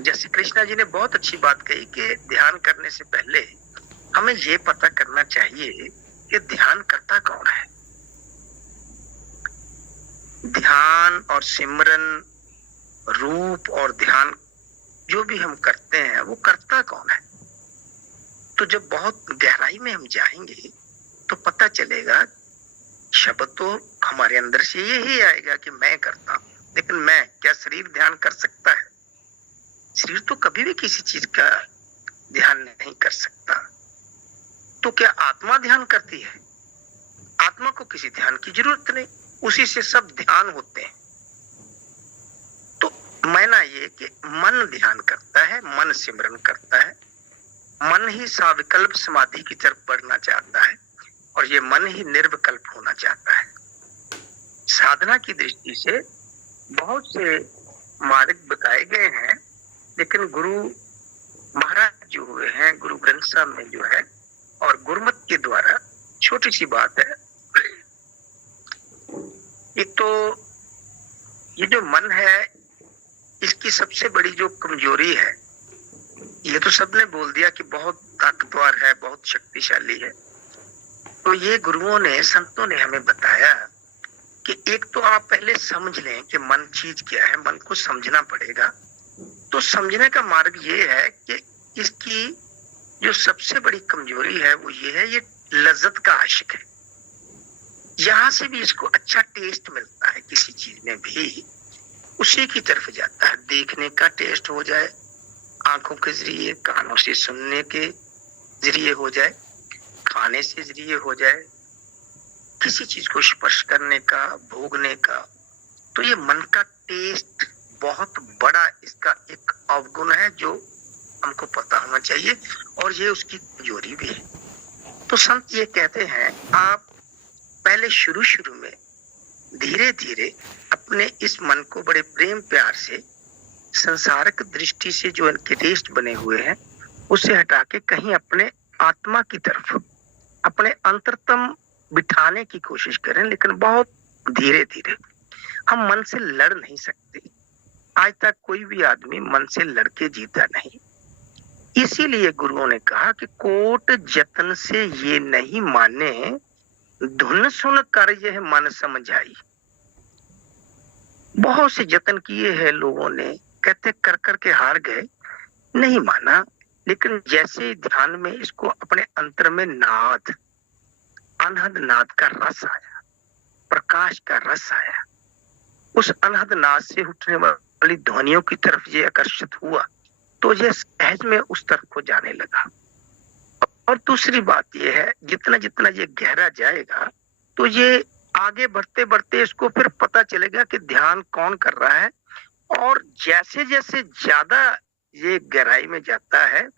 जैसे कृष्णा जी ने बहुत अच्छी बात कही कि ध्यान करने से पहले हमें ये पता करना चाहिए कि ध्यान करता कौन है। ध्यान और सिमरन, रूप और ध्यान जो भी हम करते हैं वो करता कौन है। तो जब बहुत गहराई में हम जाएंगे तो पता चलेगा, शब्द तो हमारे अंदर से यही आएगा कि मैं करता हूं, लेकिन मैं क्या शरीर ध्यान कर सकता है? शरीर तो कभी भी किसी चीज का ध्यान नहीं कर सकता। तो क्या आत्मा ध्यान करती है? आत्मा को किसी ध्यान की जरूरत नहीं, उसी से सब ध्यान होते हैं। तो मायना ये कि मन ध्यान करता है, मन सिमरन करता है, मन ही साविकल्प समाधि की तरफ बढ़ना चाहता है और ये मन ही निर्विकल्प होना चाहता है। साधना की दृष्टि से बहुत से मार्ग बताए गए हैं, लेकिन गुरु महाराज जो हुए हैं गुरु ग्रंथ साहब में जो है और गुरुमत के द्वारा छोटी सी बात है। एक तो ये जो मन है इसकी सबसे बड़ी जो कमजोरी है, ये तो सबने बोल दिया कि बहुत ताकतवर है, बहुत शक्तिशाली है। तो ये गुरुओं ने, संतों ने हमें बताया कि एक तो आप पहले समझ लें कि मन चीज क्या है, मन को समझना पड़ेगा। तो समझने का मार्ग ये है कि इसकी जो सबसे बड़ी कमजोरी है वो ये है, ये लज्जत का आशिक है। यहां से भी इसको अच्छा टेस्ट मिलता है, किसी चीज में भी उसी की तरफ जाता है। देखने का टेस्ट हो जाए आंखों के जरिए, कानों से सुनने के जरिए हो जाए, खाने से जरिए हो जाए, किसी चीज को स्पर्श करने का, भोगने का। तो ये मन का टेस्ट बहुत बड़ा इसका एक अवगुण है जो हमको पता होना चाहिए, और ये उसकी कमजोरी भी है। तो संत ये कहते हैं, आप पहले शुरू में धीरे धीरे अपने इस मन को बड़े प्रेम प्यार से संसारिक दृष्टि से जो इनके टेस्ट बने हुए हैं उसे हटा के कहीं अपने आत्मा की तरफ, अपने अंतरतम बिठाने की कोशिश करें, लेकिन बहुत धीरे धीरे। हम मन से लड़ नहीं सकते, आज तक कोई भी आदमी मन से लड़के जीता नहीं। इसीलिए गुरुओं ने कहा कि कोट जतन से ये नहीं माने, धुन सुन कर यह मन समझाई। बहुत से जतन किए हैं लोगों ने, कहते कर कर के हार गए, नहीं माना। लेकिन जैसे ध्यान में इसको अपने अंतर में नाद, अनहद नाद का रस आया, प्रकाश का रस आया, उस अनहद नाद से उठने वाली ध्वनियों की तरफ ये आकर्षित हुआ, तो ये सहज में उस तरफ को जाने लगा। और दूसरी बात ये है, जितना जितना ये गहरा जाएगा तो ये आगे बढ़ते बढ़ते इसको फिर पता चलेगा कि ध्यान कौन कर रहा है। और जैसे जैसे ज्यादा ये गहराई में जाता है,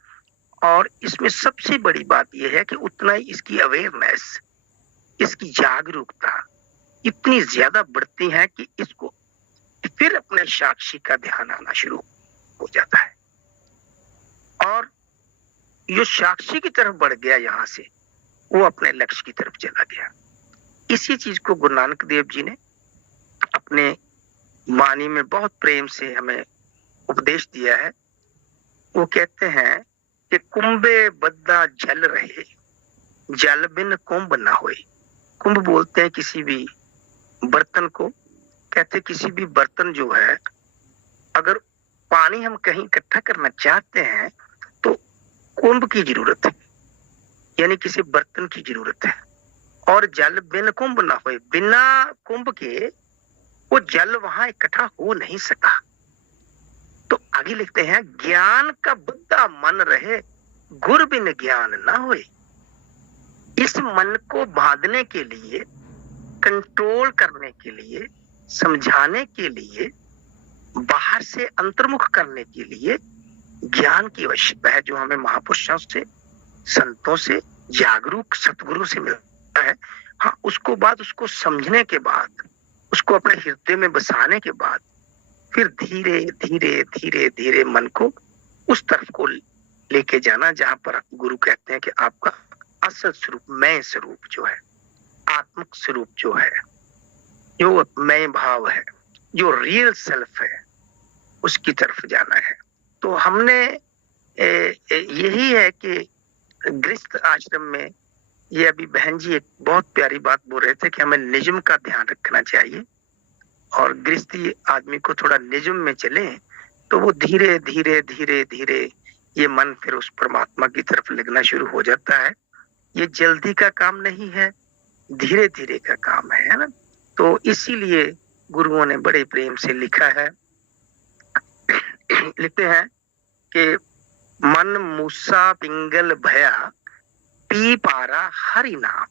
और इसमें सबसे बड़ी बात यह है कि उतना ही इसकी अवेयरनेस, इसकी जागरूकता इतनी ज्यादा बढ़ती है कि इसको फिर अपने साक्षी का ध्यान आना शुरू हो जाता है, और जो साक्षी की तरफ बढ़ गया यहां से, वो अपने लक्ष्य की तरफ चला गया। इसी चीज को गुरु नानक देव जी ने अपने वाणी में बहुत प्रेम से हमें उपदेश दिया है। वो कहते हैं कि कुंभे बद्दा जल रहे, जल बिन कुंभ ना होए। कुंभ बोलते हैं किसी भी बर्तन को, कहते किसी भी बर्तन जो है, अगर पानी हम कहीं इकट्ठा करना चाहते हैं तो कुंभ की जरूरत है, यानी किसी बर्तन की जरूरत है। और जल बिन कुंभ ना होए, बिना कुंभ के वो जल वहां इकट्ठा हो नहीं सका। तो आगे लिखते हैं, ज्ञान का बुद्धा मन रहे, गुर बिन ज्ञान ना होए। इस मन को बांधने के लिए, कंट्रोल करने के लिए, समझाने के लिए, बाहर से अंतर्मुख करने के लिए ज्ञान की आवश्यकता है, जो हमें महापुरुषों से, संतों से, जागरूक सतगुरु से मिलता है। हाँ, उसको बाद, उसको समझने के बाद, उसको अपने हृदय में बसाने के बाद, फिर धीरे धीरे धीरे धीरे मन को उस तरफ को लेके जाना जहां पर गुरु कहते हैं कि आपका असल स्वरूप, मैं स्वरूप जो है, आत्मिक स्वरूप जो है, जो मैं भाव है, जो रियल सेल्फ है, उसकी तरफ जाना है। तो हमने यही है कि गृहस्थ आश्रम में, ये अभी बहन जी एक बहुत प्यारी बात बोल रहे थे कि हमें निजम का ध्यान रखना चाहिए, और गृहस्थी आदमी को थोड़ा निजम में चले तो वो धीरे धीरे धीरे धीरे ये मन फिर उस परमात्मा की तरफ लगना शुरू हो जाता है। ये जल्दी का काम नहीं है, धीरे धीरे का काम है ना। तो इसीलिए गुरुओं ने बड़े प्रेम से लिखा है, लिखते हैं कि मन मूसा पिंगल भया पी पारा हरि नाम।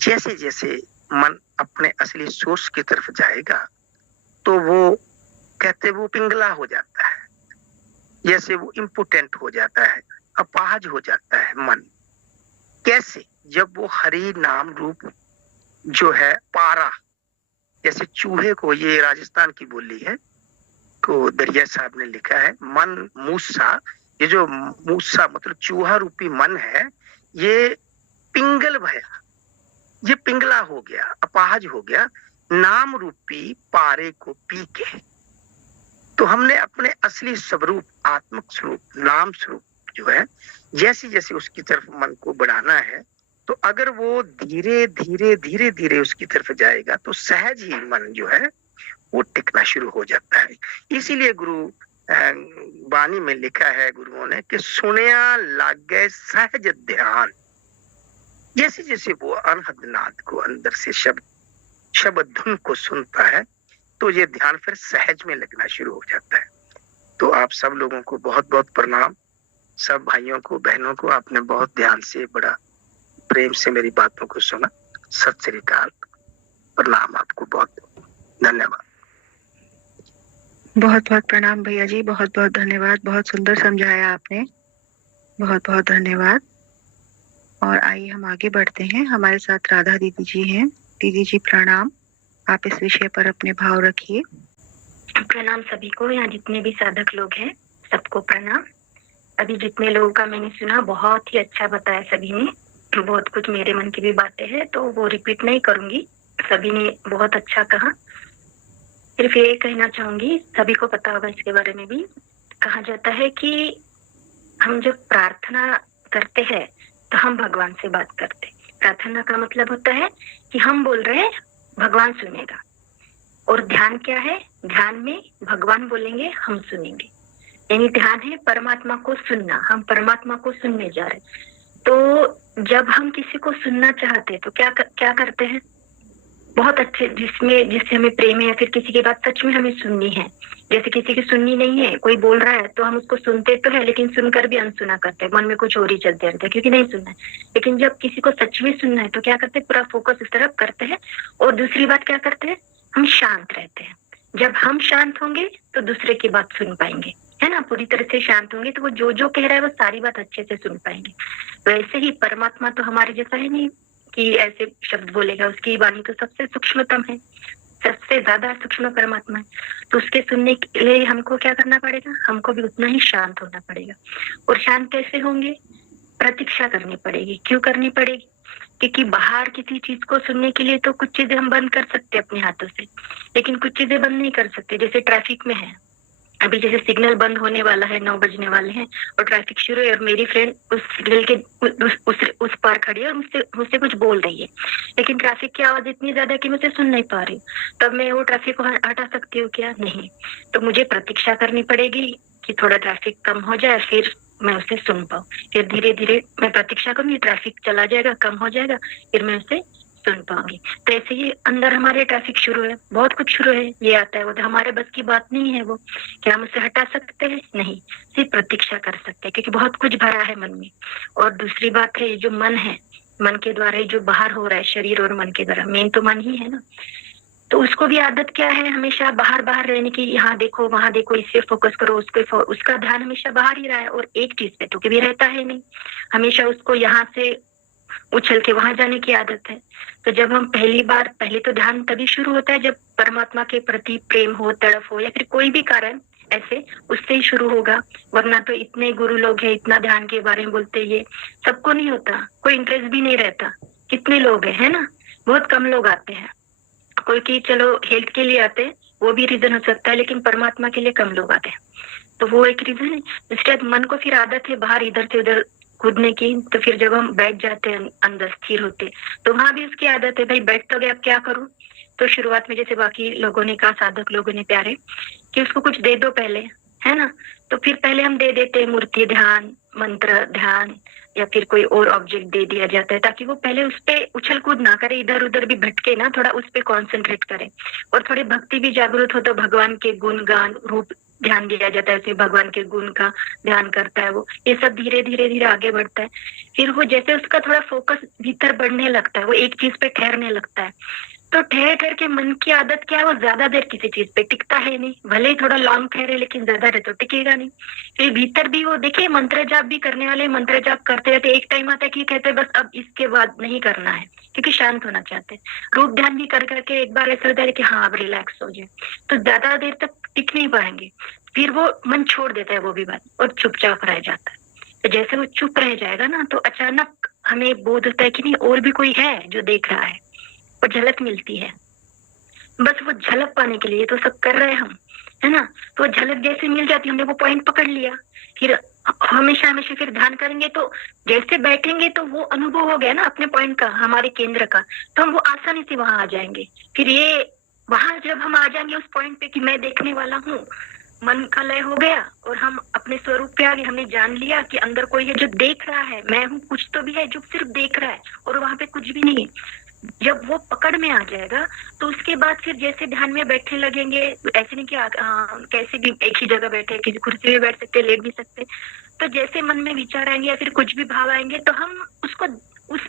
जैसे जैसे मन अपने असली सोर्स की तरफ जाएगा तो वो कहते वो पिंगला हो जाता है, जैसे वो इम्पोटेंट हो जाता है, अपाहज हो जाता है मन। कैसे? जब वो हरि नाम रूप जो है पारा, जैसे चूहे को, ये राजस्थान की बोली है, को दरिया साहब ने लिखा है, मन मूसा, ये जो मूसा मतलब चूहा रूपी मन है, ये पिंगल भया, ये पिंगला हो गया, अपाहज हो गया नाम रूपी पारे को पी के। तो हमने अपने असली स्वरूप, आत्मक स्वरूप, नाम स्वरूप जो है, जैसे जैसे उसकी तरफ मन को बढ़ाना है, तो अगर वो धीरे धीरे धीरे धीरे उसकी तरफ जाएगा तो सहज ही मन जो है वो टिकना शुरू हो जाता है। इसीलिए गुरु वाणी में लिखा है गुरुओं ने कि सुनया लागे सहज ध्यान। जैसे जैसे वो अनहद नाद को अंदर से शब्द धुन को सुनता है तो ये ध्यान फिर सहज में लगना शुरू हो जाता है। तो आप सब लोगों को बहुत बहुत प्रणाम, सब भाइयों को, बहनों को, आपने बहुत ध्यान से, बड़ा प्रेम से मेरी बातों को सुना। सत श्री अकाल, प्रणाम, आपको बहुत धन्यवाद। बहुत बहुत प्रणाम भैया जी, बहुत बहुत धन्यवाद, बहुत सुंदर समझाया आपने, बहुत बहुत धन्यवाद। और आइए हम आगे बढ़ते हैं। हमारे साथ राधा दीदी जी हैं। दीदी जी प्रणाम, आप इस विषय पर अपने भाव रखिए। प्रणाम सभी को, यहाँ जितने भी साधक लोग हैं सबको प्रणाम। अभी जितने लोगों का मैंने सुना बहुत ही अच्छा बताया सभी ने, बहुत कुछ मेरे मन की भी बातें हैं तो वो रिपीट नहीं करूंगी, सभी ने बहुत अच्छा कहा। सिर्फ ये कहना चाहूंगी, सभी को पता होगा इसके बारे में भी, कहा जाता है कि हम जब प्रार्थना करते हैं तो हम भगवान से बात करते हैं। प्रार्थना का मतलब होता है कि हम बोल रहे हैं, भगवान सुनेगा। और ध्यान क्या है? ध्यान में भगवान बोलेंगे, हम सुनेंगे। यानी ध्यान है परमात्मा को सुनना, हम परमात्मा को सुनने जा रहे हैं। तो जब हम किसी को सुनना चाहते हैं तो क्या करते हैं? बहुत अच्छे, जिससे हमें प्रेम है या फिर किसी की बात सच में हमें सुननी है। जैसे किसी की सुननी नहीं है, कोई बोल रहा है तो हम उसको सुनते तो है लेकिन सुनकर भी अनसुना करते हैं, मन में कुछ और ही चलते रहते हैं क्योंकि नहीं सुनना है। लेकिन जब किसी को सच में सुनना है तो क्या करते हैं? पूरा फोकस इस तरफ करते हैं। और दूसरी बात क्या करते हैं? हम शांत रहते हैं। जब हम शांत होंगे तो दूसरे की बात सुन पाएंगे, है ना। पूरी तरह से शांत होंगे तो वो जो कह रहा है वो सारी बात अच्छे से सुन पाएंगे। वैसे ही परमात्मा तो हमारे जैसा है नहीं कि ऐसे शब्द बोलेगा, उसकी वाणी तो सबसे सूक्ष्मतम है, सबसे ज्यादा सूक्ष्म परमात्मा है। तो उसके सुनने के लिए हमको क्या करना पड़ेगा? हमको भी उतना ही शांत होना पड़ेगा। और शांत कैसे होंगे? प्रतीक्षा करनी पड़ेगी। क्यों करनी पड़ेगी? क्योंकि बाहर किसी चीज को सुनने के लिए तो कुछ चीजें हम बंद कर सकते हैं अपने हाथों से, लेकिन कुछ चीजें बंद नहीं कर सकते। जैसे ट्रैफिक में है, अभी जैसे सिग्नल बंद होने वाला है, 9 बजने वाले हैं और ट्रैफिक शुरू है और मेरी फ्रेंड उस सिग्नल के उस पार खड़ी है और मुझसे कुछ बोल रही है, लेकिन ट्रैफिक की आवाज इतनी ज्यादा है कि मुझे सुन नहीं पा रही। तब मैं वो ट्रैफिक को हटा सकती हूँ क्या? नहीं। तो मुझे प्रतीक्षा करनी पड़ेगी कि थोड़ा ट्रैफिक कम हो जाए, फिर मैं उसे सुन पाऊँ। फिर धीरे धीरे मैं प्रतीक्षा करूंगी, ट्रैफिक चला जाएगा, कम हो जाएगा, फिर मैं उसे सुन पाऊंगी। तो ऐसे ही अंदर हमारे ट्रैफिक शुरू है, बहुत कुछ शुरू है, ये आता है वो तो हमारे बस की बात नहीं है। वो क्या हम उसे हटा सकते हैं? नहीं, सिर्फ प्रतीक्षा कर सकते हैं क्योंकि बहुत कुछ भरा है मन में। और दूसरी बात है, ये जो मन है, मन के द्वारा ही जो बाहर हो रहा है, शरीर और मन के द्वारा, मेन तो मन ही है ना। तो उसको भी आदत क्या है? हमेशा बाहर रहने की, यहाँ देखो वहां देखो, इससे फोकस करो, उसका ध्यान हमेशा बाहर ही रहा है और एक चीज पे तो कभी रहता है नहीं। हमेशा उसको यहाँ से उछल के वहां जाने की आदत है। तो जब हम पहले तो ध्यान तभी शुरू होता है जब परमात्मा के प्रति प्रेम हो, तड़प हो, या फिर कोई भी कारण ऐसे, उससे ही शुरू होगा। वरना तो इतने गुरु लोग हैं, इतना ध्यान के बारे में बोलते, ये सबको नहीं होता, कोई इंटरेस्ट भी नहीं रहता। कितने लोग हैं, है ना, बहुत कम लोग आते हैं। कोई की चलो हेल्थ के लिए आते हैं, वो भी रीजन हो सकता है, लेकिन परमात्मा के लिए कम लोग आते हैं। तो वो एक रीजन है। दूसरा मन को फिर आदत है बाहर इधर से उधर कूदने की, तो फिर जब हम बैठ जाते हैं अंदर स्थिर होते, तो वहां भी उसकी आदत है, भाई बैठ तो गए अब क्या करूं। तो शुरुआत में जैसे बाकी लोगों ने कहा, साधक लोगों ने प्यारे, कि उसको कुछ दे दो पहले, है ना। तो फिर पहले हम दे देते हैं मूर्ति ध्यान, मंत्र ध्यान, या फिर कोई और ऑब्जेक्ट दे दिया जाता है, ताकि वो पहले उस पे उछल कूद ना करे, इधर उधर भी भटके ना, थोड़ा उस पे कॉन्सेंट्रेट करे। और थोड़ी भक्ति भी जागरूक हो, तो भगवान के गुण गान रूप ध्यान दिया जाता है, ऐसे भगवान के गुण का ध्यान करता है वो। ये सब धीरे धीरे धीरे आगे बढ़ता है। फिर वो जैसे उसका थोड़ा फोकस भीतर बढ़ने लगता है, वो एक चीज पे ठहरने लगता है। तो ठहर ठहर के मन की आदत क्या है, वो ज्यादा देर किसी चीज पे टिकता है नहीं, भले ही थोड़ा लॉन्ग ठहरे लेकिन ज्यादा देर तो टिकेगा नहीं। फिर भीतर भी वो देखिए, मंत्र जाप भी करने वाले मंत्र जाप करते रहते, एक टाइम आता है कि कहते हैं बस अब इसके बाद नहीं करना है, क्योंकि शांत होना चाहते हैं। रूप ध्यान भी कर करके एक बार ऐसा होता है कि हाँ अब रिलैक्स हो जाए, तो ज्यादा देर तक टिक नहीं पाएंगे। फिर वो मन छोड़ देता है वो भी बात, और चुपचाप रह जाता है। तो जैसे वो चुप रह जाएगा ना, तो अचानक हमें बोध होता है कि नहीं और भी कोई है जो देख रहा है, वो झलक मिलती है। बस वो झलक पाने के लिए तो सब कर रहे हैं हम, है ना। तो झलक जैसे मिल जाती, हमने वो पॉइंट पकड़ लिया, फिर हमेशा हमेशा फिर ध्यान करेंगे, तो जैसे बैठेंगे तो वो अनुभव हो गया ना अपने पॉइंट का, हमारे केंद्र का, तो हम वो आसानी से वहां आ जाएंगे। फिर ये वहां जब हम आ जाएंगे उस पॉइंट पे कि मैं देखने वाला हूँ, मन का लय हो गया और हम अपने स्वरूप पे आ गए। हमने जान लिया कि अंदर कोई है जो देख रहा है, मैं हूँ, कुछ तो भी है जो सिर्फ देख रहा है, और वहां पे कुछ भी नहीं है। जब वो पकड़ में आ जाएगा, तो उसके बाद फिर जैसे ध्यान में बैठने लगेंगे, ऐसे नहीं कि कैसे भी एक ही जगह बैठे, किसी कुर्सी में बैठ सकते, लेट भी सकते। तो जैसे मन में विचार आएंगे या फिर कुछ भी भाव आएंगे, तो हम उसको उस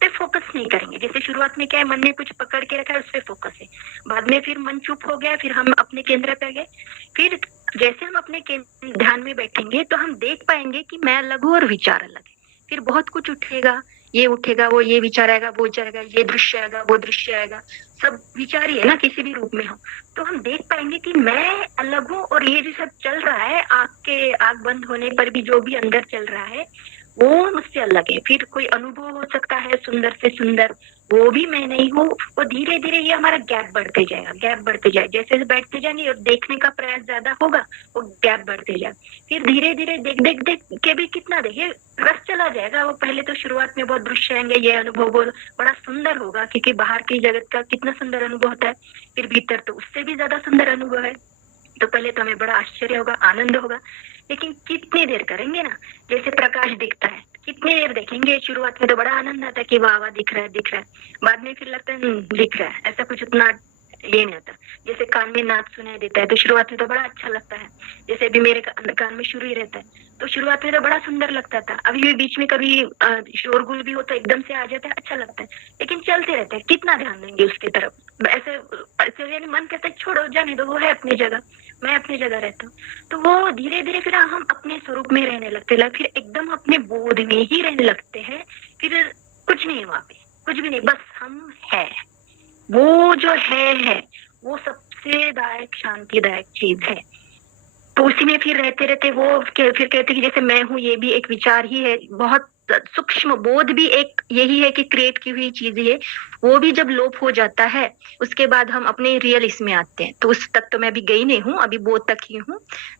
पे फोकस नहीं करेंगे। जैसे शुरुआत में क्या है, मन ने कुछ पकड़ के रखा है, उस पे फोकस है। बाद में फिर मन चुप हो गया, फिर हम अपने केंद्र पे गए। फिर जैसे हम अपने ध्यान में बैठेंगे, तो हम देख पाएंगे कि मैं अलग हूँ और विचार अलग है। फिर बहुत कुछ उठेगा, ये उठेगा, वो ये विचार आएगा, वो विचार आएगा, ये दृश्य आएगा, वो दृश्य आएगा, सब विचार ही है ना, किसी भी रूप में हो। तो हम देख पाएंगे कि मैं अलग हूँ, और ये जो सब चल रहा है, आंख बंद होने पर भी जो भी अंदर चल रहा है वो मुझसे अलग है। फिर कोई अनुभव हो सकता है सुंदर से सुंदर, वो भी मैं नहीं हूँ। वो धीरे धीरे ये हमारा गैप बढ़ते जाएगा, गैप बढ़ते जाए, जैसे बैठते जाएंगे और देखने का प्रयास ज्यादा होगा, वो गैप बढ़ते जाए। फिर धीरे धीरे देख देख देख के भी कितना देखिए रस चला जाएगा। वो पहले तो शुरुआत में बहुत दृश्य आएंगे, ये अनुभव बड़ा सुंदर होगा, क्योंकि बाहर की जगत का कितना सुंदर अनुभव होता है, फिर भीतर तो उससे भी ज्यादा सुंदर अनुभव है। तो पहले तो हमें बड़ा आश्चर्य होगा, आनंद होगा, लेकिन कितनी देर करेंगे ना। जैसे प्रकाश दिखता है, कितनी देर देखेंगे। शुरुआत में तो बड़ा आनंद आता है कि वाह वाह दिख रहा है, दिख रहा है। बाद में फिर लगता है दिख रहा है, ऐसा कुछ उतना ये नहीं होता। जैसे कान में नाद सुनाई देता है, तो शुरुआत में तो बड़ा अच्छा लगता है। जैसे अभी मेरे कान में शुरू ही रहता है, तो शुरुआत में तो बड़ा सुंदर लगता था। अभी भी बीच में कभी शोरगुल भी हो तो एकदम से आ जाता है, अच्छा लगता है, लेकिन चलते रहते हैं। कितना ध्यान देंगे उसकी तरफ, ऐसे मन कहता है छोड़ो, जाने दो, वो है अपनी जगह, मैं अपनी जगह रहता हूँ। तो वो धीरे धीरे फिर हम अपने स्वरूप में रहने लगते हैं, फिर एकदम अपने बोध में ही रहने लगते हैं। फिर कुछ नहीं है वहां पे, कुछ भी नहीं, बस हम है। वो जो है वो सबसे दायक शांतिदायक चीज है। तो उसी में फिर रहते रहते वो फिर कहते कि जैसे मैं हूँ, ये भी एक विचार ही है, बहुत सूक्ष्म बोध भी एक यही है कि क्रिएट की हुई चीज है। वो भी जब लोप हो जाता है, उसके बाद हम अपने रियल इसमें आते हैं। तो उस तक तो मैं अभी गई नहीं हूँ, अभी बोध तक ही हूँ।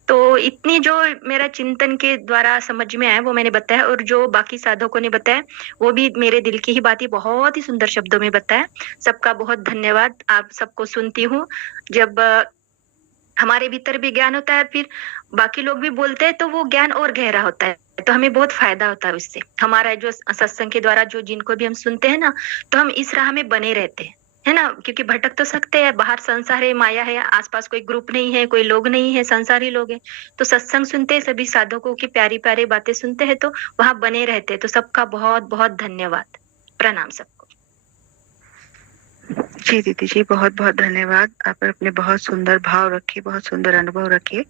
तो इतनी जो मेरा चिंतन के द्वारा समझ में आया वो मैंने बताया, और जो बाकी साधकों ने बताया वो भी मेरे दिल की ही बात ही बहुत ही सुंदर शब्दों में बताया। सबका बहुत धन्यवाद। आप सबको सुनती हूँ, जब हमारे भीतर भी ज्ञान होता है, फिर बाकी लोग भी बोलते हैं, तो वो ज्ञान और गहरा होता है, तो हमें बहुत फायदा होता है उससे। हमारा जो सत्संग के द्वारा जो जिनको भी हम सुनते हैं ना, तो हम इस राह में बने रहते हैं, है ना। क्योंकि भटक तो सकते हैं, बाहर संसार है, माया है, आसपास कोई ग्रुप नहीं है, कोई लोग नहीं है, संसारी लोग हैं। तो सत्संग सुनते हैं, सभी साधकों की प्यारी प्यारी बातें सुनते हैं, तो वहां बने रहते हैं। तो सबका बहुत बहुत धन्यवाद, प्रणाम सबको। जी दीदी जी, बहुत बहुत धन्यवाद। आप अपने बहुत सुंदर भाव रखे, बहुत सुंदर अनुभव रखे।